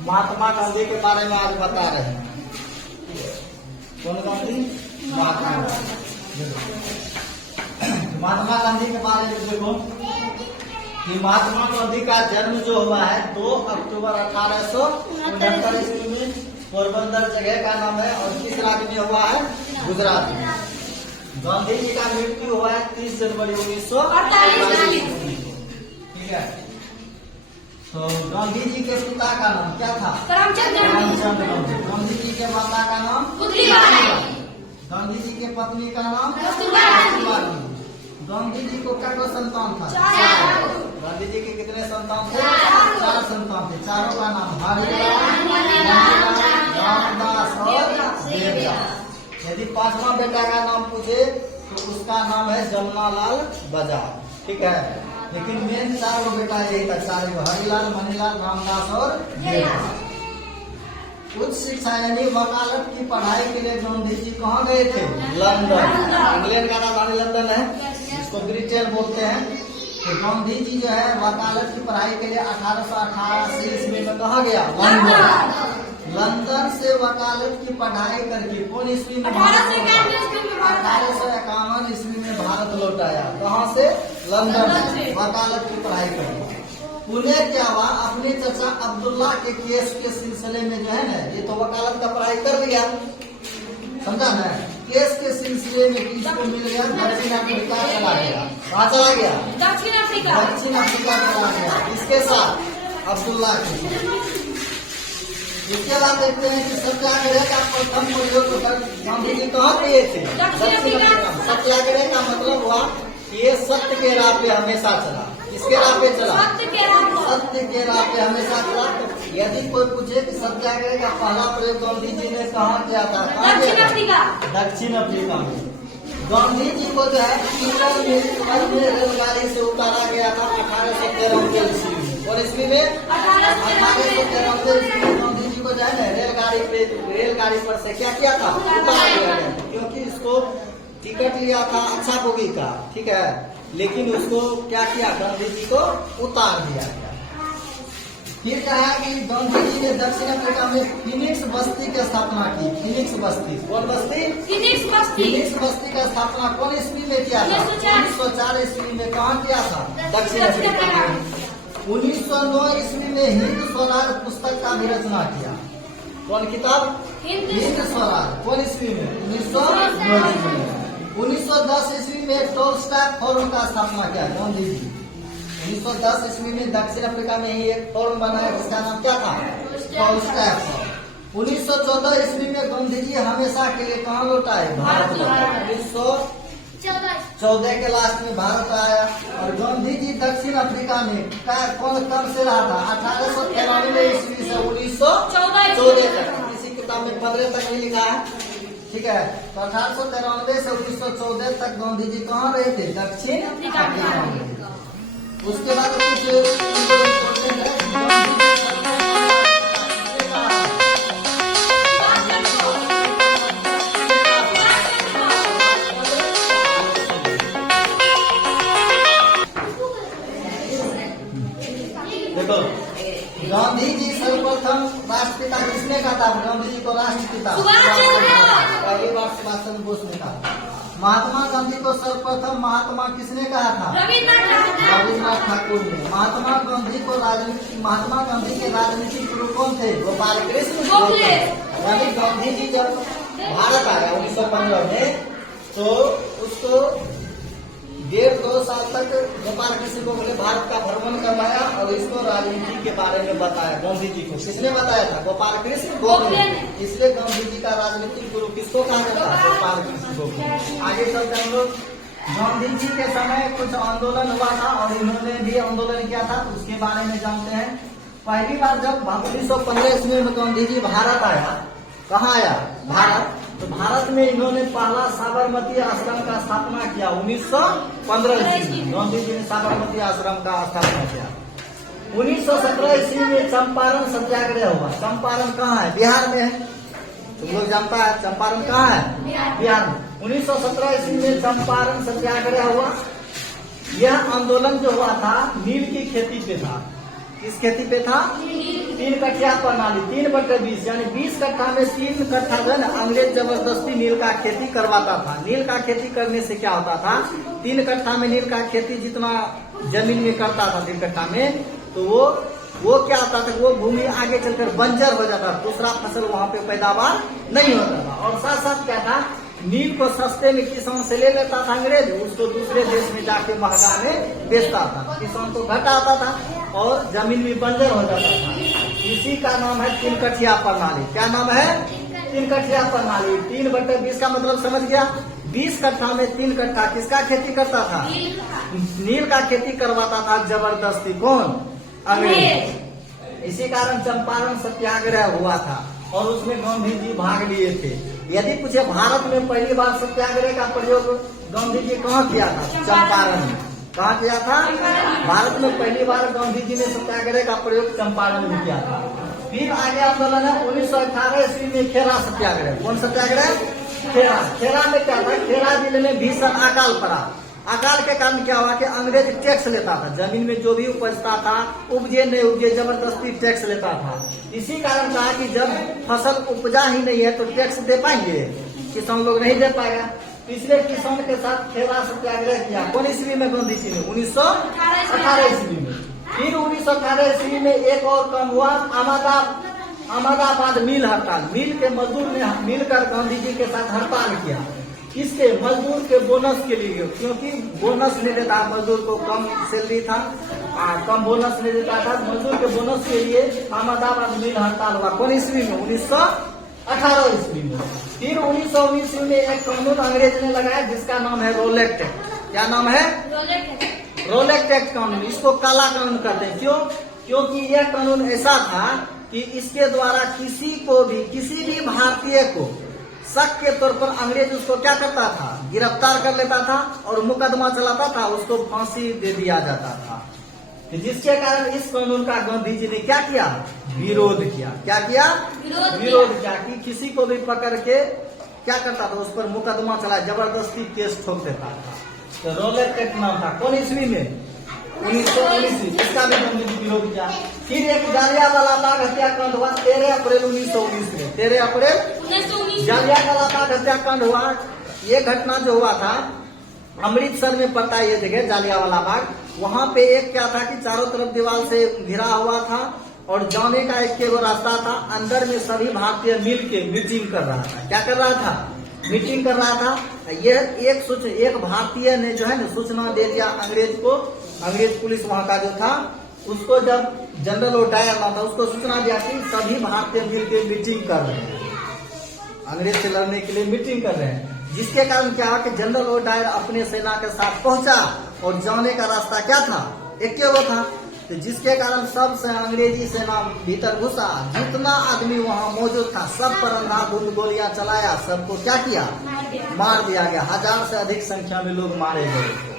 महात्मा गांधी के बारे में आज बता रहे हैं। कौन गांधी? महात्मा गांधी के बारे में देखो कि महात्मा गांधी का जन्म जो हुआ है 2 अक्टूबर 1869 ईस्वी में पोरबंदर जगह का नाम है और किस राज्य में हुआ है? गुजरात में। गांधी जी का मृत्यु हुआ है 30 जनवरी 1948। ठीक है। तो गांधी जी के पिता का नाम क्या था? करमचंद गांधी। गांधी जी के माता का नाम? गांधी जी के पत्नी का नाम? गांधी जी को क्या संतान था? 4। गांधी जी के कितने संतान थे? 4 संतान थे। चारों का नाम हरिलाल, रामदास और देवदास। यदि 5वां बेटा का नाम पूछे तो उसका नाम है जमुनालाल बजाज। ठीक है। लेकिन मेन 4 बेटा यही था, 4 हरिलाल, मनीलाल, रामदास और देवदास। उच्च शिक्षा यानी वकालत की पढ़ाई के लिए गांधी जी कहाँ गए थे? लंदन। इंग्लैंड का राजधानी लंदन है, इसको ब्रिटेन बोलते हैं। तो गांधी जी जो है वकालत की पढ़ाई के लिए 1888 ईस्वी में कहाँ गया? लंदन। लंदन से वकालत की पढ़ाई करके कौन ईस्वी में? 1851 ईस्वी में भारत लौट आया। कहाँ से? लंदन से वकालत की पढ़ाई करके। उन्हें क्या हुआ? अपने चाचा अब्दुल्ला के केस के सिलसिले में जो है ना, ये तो वकालत का पढ़ाई कर लिया, समझा ना? केस के सिलसिले में किसको मिल गया? दक्षिण अफ्रीका चला गया। कहाँ चला गया? दक्षिण अफ्रीका। दक्षिण अफ्रीका चला गया। इसके साथ अब्दुल्ला के। इसके बाद देखते हैं कि सत्याग्रह का प्रथम प्रयोग गांधी जी कहाँ किए थे? दक्षिण अफ्रीका। सत्याग्रह का मतलब हुआ कि ये सत्य के राह पे हमेशा चला। किसके राह पे चला? सत्य के राह पे हमेशा चला। तो यदि कोई पूछे कि सत्याग्रह का पहला प्रयोग गांधी जी ने कहाँ किया था? दक्षिण अफ्रीका। दक्षिण अफ्रीका में। गांधी जी को जो है रेलगाड़ी से उतारा गया था 1893 ईस्वी में। और ईस्वी में 1893 ईस्वी में गांधी जी को जो है ना रेलगाड़ी पर से क्या किया था? उतार दिया गया, क्योंकि इसको टिकट लिया था अच्छा बोगी का। ठीक है। लेकिन उसको क्या किया? गांधी जी को उतार दिया गया। फिर कहा कि गांधी जी ने दक्षिण अफ्रीका में फिनिक्स बस्ती की स्थापना की। फिनिक्स बस्ती। कौन बस्ती? फिनिक्स बस्ती। फिनिक्स बस्ती का स्थापना कौन ईस्वी में किया था? 1904 ईस्वी में। कहाँ किया था? दक्षिण अफ्रीका में। 1909 ईस्वी में हिंद स्वराज पुस्तक का भी रचना किया। कौन किताब? हिंद स्वराज। कौन ईस्वी में? 1909 ईस्वी में। 1910 ईस्वी में टोलस्टॉय फोरम का स्थापना किया गांधी जी। 1910 ईस्वी में दक्षिण अफ्रीका में ही एक फोरम बनाया जिसका नाम क्या था? Tolstoy forum. 1914 ईस्वी में गांधी जी हमेशा के लिए कहाँ लौट आए? भारत लौट आए। 1914 के लास्ट में भारत आया। और गांधी जी दक्षिण अफ्रीका में कौन कब से रहा था? 1893 ईस्वी से 1914 तक। किसी किताब में 15 तक नहीं लिखा है। ठीक है। तो 1893 से 1914 तक गांधी जी कहाँ रहे थे? दक्षिण अफ्रीका में। उसके बाद देखो गांधी जी सर्वप्रथम राष्ट्रपिता किसने कहा था? गांधी जी को राष्ट्रपिता पहली बार सुभाष चंद्र बोस ने कहा। महात्मा गांधी को सर्वप्रथम महात्मा किसने कहा था? रविन्द्रनाथ ठाकुर ने। महात्मा गांधी के राजनीतिक गुरु कौन थे? गोपाल कृष्ण गोखले। यानी गांधी जी जब भारत आया 1915 में, तो उसको 1.5-2 साल तक गोपाल कृष्ण गोखले भारत का भ्रमण करवाया और इसको राजनीति के बारे में बताया। गांधी जी को किसने बताया था? गोपाल कृष्ण गोखले। इसलिए गांधी जी का राजनीतिक गुरु किसको कहा जाता है? गोपाल कृष्ण गोखले। आगे चलते हम लोग गांधी जी के समय कुछ आंदोलन हुआ था और इन्होंने भी आंदोलन किया था, तो उसके बारे में जानते हैं। पहली बार जब 1915 ईस्वी में गांधी जी भारत आया, कहाँ आया? भारत। तो भारत में इन्होंने पहला साबरमती आश्रम का स्थापना किया 1915 ईस्वी में। गांधी जी ने साबरमती आश्रम का स्थापना किया। 1917 ईस्वी में चंपारण सत्याग्रह हुआ। चंपारण कहाँ है? बिहार में है। तुम लोग जानता है चंपारण कहाँ है? बिहार में। 1917 ईस्वी में चंपारण सत्याग्रह हुआ। यह आंदोलन जो हुआ था नील की खेती पे था। किस खेती पे था? नील का कठिया प्रणाली 3/20 यानी 20 कट्ठा में 3 कट्ठा जो है ना अंग्रेज जबरदस्ती नील का खेती करवाता था। नील का खेती करने से क्या होता था, 3 कट्ठा में नील का खेती जितना जमीन में करता था 3 कट्ठा में, तो वो क्या होता था, वो भूमि आगे चलकर बंजर हो जाता, दूसरा फसल वहाँ पे पैदावार नहीं होता था। और साथ साथ क्या था, नील को सस्ते में किसान से ले लेता था अंग्रेज, उसको दूसरे देश में जाके महंगा में बेचता था, किसान को घाटा आता था और जमीन भी बंजर हो जाता था। इसी का नाम है 3 कठिया प्रणाली। क्या नाम है, 3 कठिया प्रणाली। 3/20 का मतलब समझ गया, 20 कट्ठा में 3 कट्ठा किसका खेती करता था, नील का खेती करवाता था जबरदस्ती, कौन, अंग्रेज। इसी कारण चंपारण सत्याग्रह हुआ था और उसमें गांधी जी भाग लिए थे। यदि पूछे भारत में पहली बार सत्याग्रह का प्रयोग गांधी जी कहाँ किया था, चंपारण में। कहाँ किया था, भारत में पहली बार गांधी जी ने सत्याग्रह का प्रयोग चंपारण में किया था। फिर आगे आंदोलन है 1918 ईस्वी में खेरा सत्याग्रह। कौन सत्याग्रह, खेरा। खेरा में क्या था, खेरा जिले में भीषण अकाल पड़ा। अकाल के कारण क्या हुआ कि अंग्रेज टैक्स लेता था, जमीन में जो भी उपजता था, उपजे नहीं उपजे जबरदस्ती टैक्स लेता था। इसी कारण कहा कि जब फसल उपजा ही नहीं है तो टैक्स दे पाएंगे, किसान लोग नहीं दे पाएगा। पिछले किसान के साथ खेरा सत्याग्रह किया। कौन ईस्वी में गांधी जी ने, 1918 ईस्वी में। फिर 1918 ईस्वी में एक और काम हुआ, अहमदाबाद मिल हड़ताल। मिल के मजदूर ने मिलकर गांधी जी के साथ हड़ताल किया। किसके, मजदूर के बोनस के लिए, क्योंकि बोनस नहीं देता मजदूर को, कम सैलरी था, कम बोनस नहीं देता था, मजदूर के बोनस के लिए अहमदाबाद मिल हड़ताल हुआ। कौन ईस्वी में, 1918 ईस्वी में। फिर 1919 ईस्वी में एक कानून अंग्रेज ने लगाया जिसका नाम है रोलेक्ट एक्ट। क्या नाम है, रोलेक्ट एक्ट कानून। इसको काला कानून कहते हैं। क्यों, क्योंकि यह कानून ऐसा था कि इसके द्वारा किसी को भी, किसी भी भारतीय को शक के तौर पर अंग्रेज उसको क्या करता था, गिरफ्तार कर लेता था और मुकदमा चलाता था, उसको फांसी दे दिया जाता था। जिसके कारण इस कानून का गांधी जी ने क्या किया, विरोध किया। क्या किया, विरोध किया कि किसी को भी पकड़ के क्या करता था, उस पर मुकदमा चला, जबरदस्ती केस ठोक देता था। तो रोलेक्ट एक्ट नाम था। कौन ईस्वी में, 1919। इसका भी गांधी जी विरोध किया। फिर एक जालियांवाला बाग हत्याकांड हुआ 13 अप्रैल 1919 में। 13 अप्रैल 1919 जालियांवाला बाग हत्याकांड हुआ। ये घटना जो हुआ था अमृतसर में पड़ता है ये जगह, जालियांवाला बाग। वहाँ पे एक क्या था कि चारों तरफ दीवार से घिरा हुआ था और जाने का एक केवल रास्ता था। अंदर में सभी भारतीय मिल के मीटिंग कर रहा था। क्या कर रहा था, मीटिंग कर रहा था। यह एक भारतीय ने जो है ना सूचना दे दिया अंग्रेज को। अंग्रेज पुलिस वहाँ का जो था, उसको जब जनरल ओडायर था उसको सूचना दिया कि सभी भारतीय मिलकर मीटिंग कर रहे हैं, अंग्रेज से लड़ने के लिए मीटिंग कर रहे हैं। जिसके कारण क्या कि जनरल ओडायर अपने सेना के साथ पहुंचा और जाने का रास्ता क्या था, एक वो था। तो जिसके कारण सब से अंग्रेजी सेना भीतर घुसा, जितना आदमी वहाँ मौजूद था सब पर अंधाधुंध गोलियां चलाया, सबको क्या किया, मार दिया गया। 1000 से अधिक संख्या में लोग मारे गए।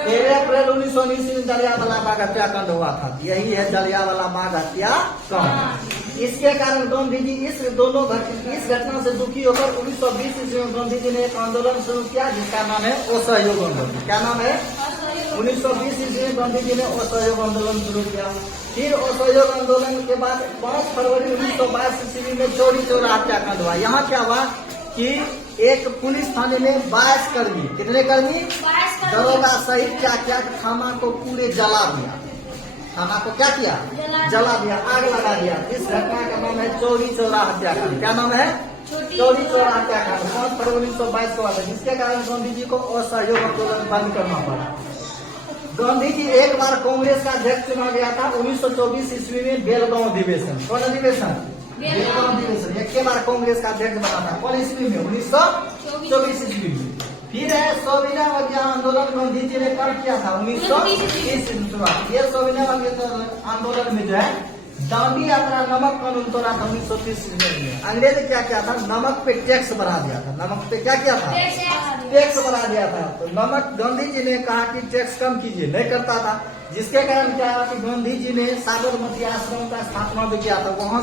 13 अप्रैल 1919 में जलियांवाला बाग हत्याकांड हुआ था। यही है जलियांवाला बाग हत्याकांड। इसके कारण गांधी जी इस घटना से दुखी होकर 1920 ईस्वी में गांधी जी ने एक आंदोलन शुरू किया जिसका नाम है असहयोग आंदोलन। क्या नाम है, 1920 ईस्वी में गांधी जी ने असहयोग आंदोलन शुरू किया। फिर असहयोग आंदोलन के बाद 5 फरवरी 1922 ईस्वी में चौरी चौरा हत्याकांड हुआ। यहाँ क्या हुआ कि एक पुलिस थाने में 22 कर्मी, कितने कर्मी, दरोगा सहित क्या क्या थाना को पूरे जला दिया। थाना को क्या किया, जला दिया, आग लगा दिया। इस घटना का नाम है चौरी चौरा हत्याकांड। क्या नाम है, चौरी चौरा हत्याकांड। 5 फरवरी 1922 को हुआ था, जिसके कारण गांधी जी को असहयोग आंदोलन बंद करना पड़ा। गांधी जी एक बार कांग्रेस का अध्यक्ष चुना गया था 1924 ईस्वी में बेलगांव अधिवेशन। कौन अधिवेशन, बेलगांव अधिवेशन। एक बार कांग्रेस का अध्यक्ष बना था। कौन ईस्वी में, 1924 ईस्वी में। फिर है सविनय अवज्ञा आंदोलन गांधी जी ने कब किया था, 1930 में। ये सविनय अवज्ञा आंदोलन में जो है दांडी यात्रा नमक कानून तोड़ा था 1930 में। अंग्रेज ने क्या किया था, नमक पे टैक्स बढ़ा दिया था। नमक पे क्या किया था, टैक्स बढ़ा दिया था। तो नमक, गांधी जी ने कहा कि टैक्स कम कीजिए, नहीं करता था। जिसके कारण क्या हुआ कि गांधी जी ने साबरमती आश्रम का स्थापना भी किया था। वहां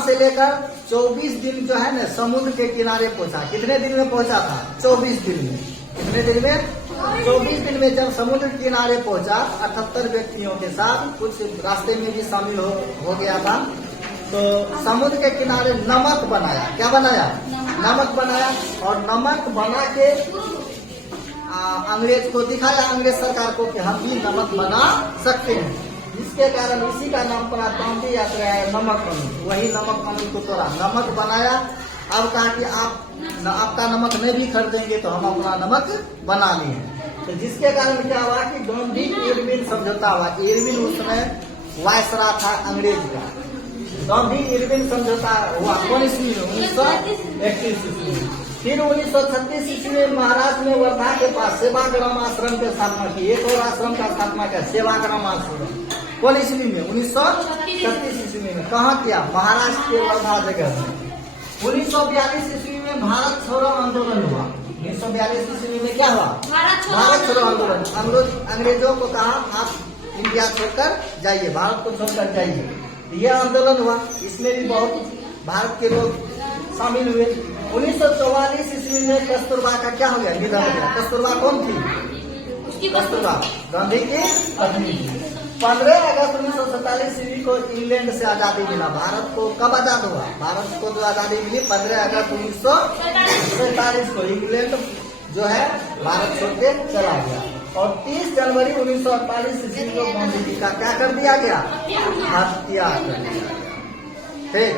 से लेकर 24 दिन जो है ना समुद्र के किनारे पहुंचा। कितने दिन में पहुंचा था, 24 दिन में। कितने दिन में, 24 दिन में जब समुद्र किनारे पहुंचा 78 व्यक्तियों के साथ, कुछ रास्ते में भी शामिल हो गया था। तो समुद्र के किनारे नमक बनाया। क्या बनाया? नमक बनाया। और नमक बना के अंग्रेज को दिखाया, अंग्रेज सरकार को, कि हम भी नमक बना सकते हैं। जिसके कारण इसी का नाम पड़ा गांधी यात्रा है, नमक कानून। वही नमक कानून को तोड़ा, नमक बनाया। अब कहा कि आपका नमक नहीं भी खरीदेंगे तो हम अपना नमक बना लिए। तो जिसके कारण क्या हुआ कि गांधी इरविन समझौता हुआ। इरविन उस समय वायसरा था अंग्रेज का। गांधी इरविन समझौता हुआ कौन ईस्वी में? 1931 ईस्वी में। फिर 1936 ईस्वी में महाराष्ट्र में वर्धा के पास सेवाग्राम आश्रम की स्थापना की। एक और आश्रम का स्थापना किया, सेवाग्राम आश्रम। कौन ईस्वी में? 1936 ईस्वी में। कहाँ किया? महाराष्ट्र के वर्धा जगह में। 1942 ईस्वी में भारत छोड़ो आंदोलन हुआ। 1942 ईस्वी में क्या हुआ? भारत छोड़ो आंदोलन। अंग्रेजों को कहा आप इंडिया छोड़कर जाइए, भारत को छोड़कर जाइए। यह आंदोलन हुआ, इसमें भी बहुत भारत के लोग शामिल हुए। 1944 ईस्वी में कस्तूरबा का क्या हो गया? निधन हो गया। कस्तूरबा कौन थी? कस्तूरबा गांधी की पत्नी थी। 15 अगस्त 1947 ईस्वी को इंग्लैंड से आजादी मिला। भारत को कब आजाद हुआ? भारत को जो आजादी मिली 15 अगस्त 1947 को इंग्लैंड जो है भारत छोड़ के चला गया। और 30 जनवरी 1948 ईस्वी को गांधी जी का क्या कर दिया गया? हत्या कर दिया गया। ठीक।